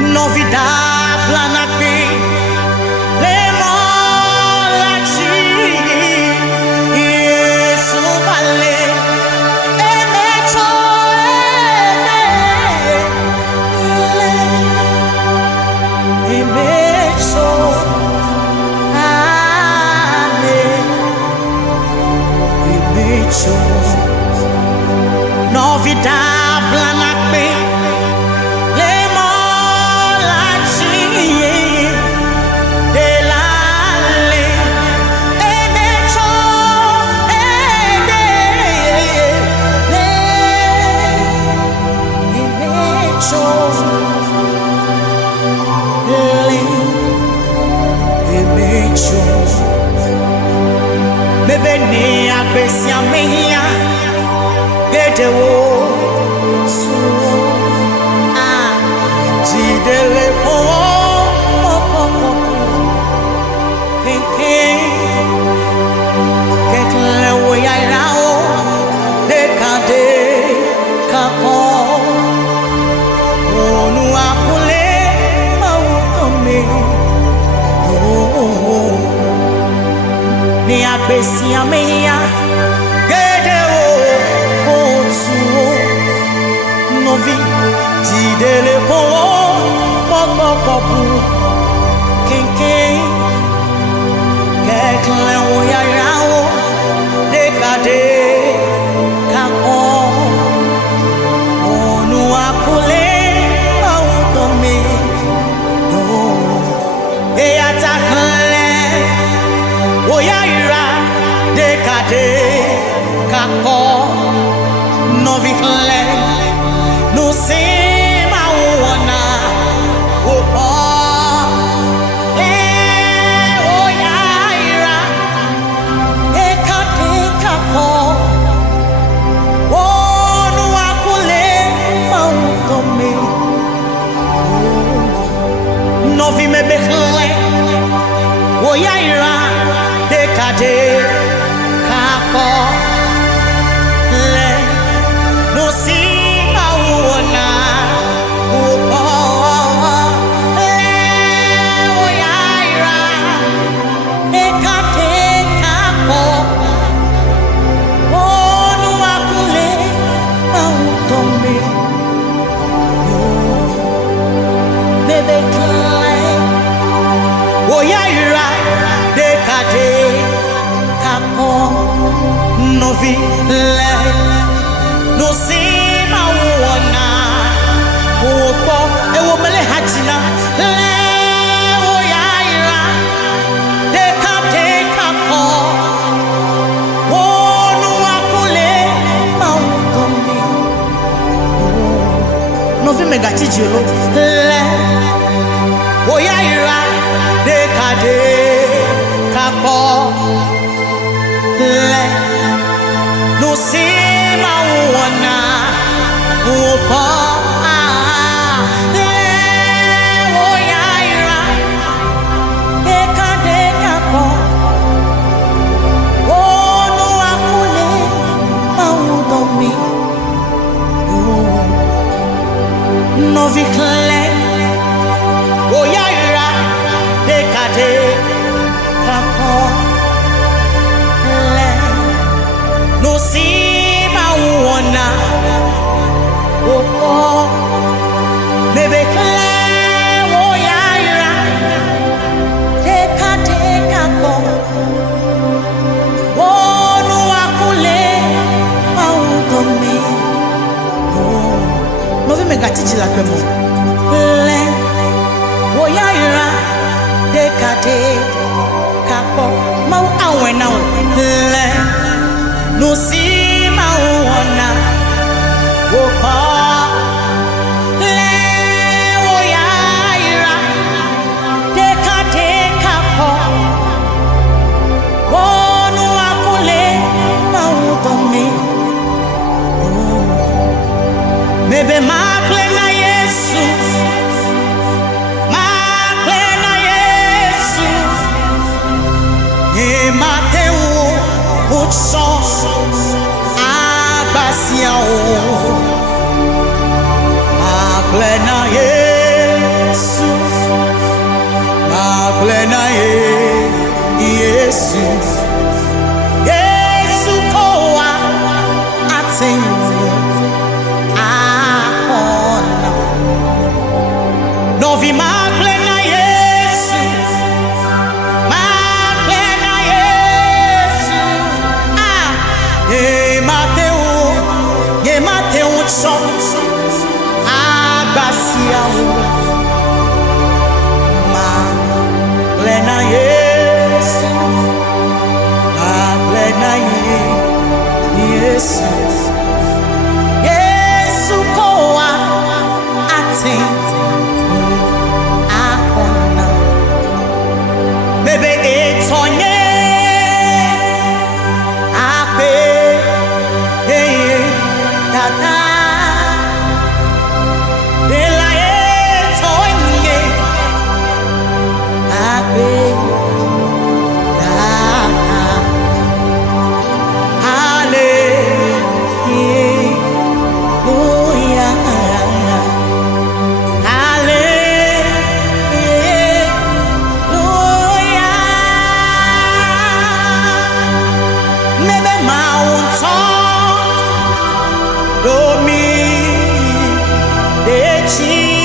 Novidad, plan aquí, Mebeni abesia mehia gedewo su jidele po kenke kekle wo ya irao dekade kako onu akule mautome ni abesia mehia gedewo otu novi jidele po popopopu kenke kekle wo ya irao dekade kako onu akule mautome eyatakle oyaira dekade kako novikle no sema wona opo oyaira dekade kako onu akule mautome novi mebekle oyaira dekade kako le no si mauna upo le oyaira dekade kako onu akule mautome mebekle oyaira dekade kako novi le no sima wona opo ewo mele hajina le oyaira dekade kako onu akule mautome novi megachijelo le oyaira dekade kako le no sima wona upo le oyaira dekade kako onu akule mautome novikle oyaira dekade kako le no sima wona opo mebekle oyaira dekade kako onu akule mautome novi megatijila pemo le oyaira dekade kako mau awena le no sima wona opa le oyaira dekade kako onu akule mautome mebe makle na Yesu Mateu utso abasia o maglena Yesu Yesu Yesu koa atengu akona novi maglena Yesu Mateu utso abasia o maglena Yesu Jesus.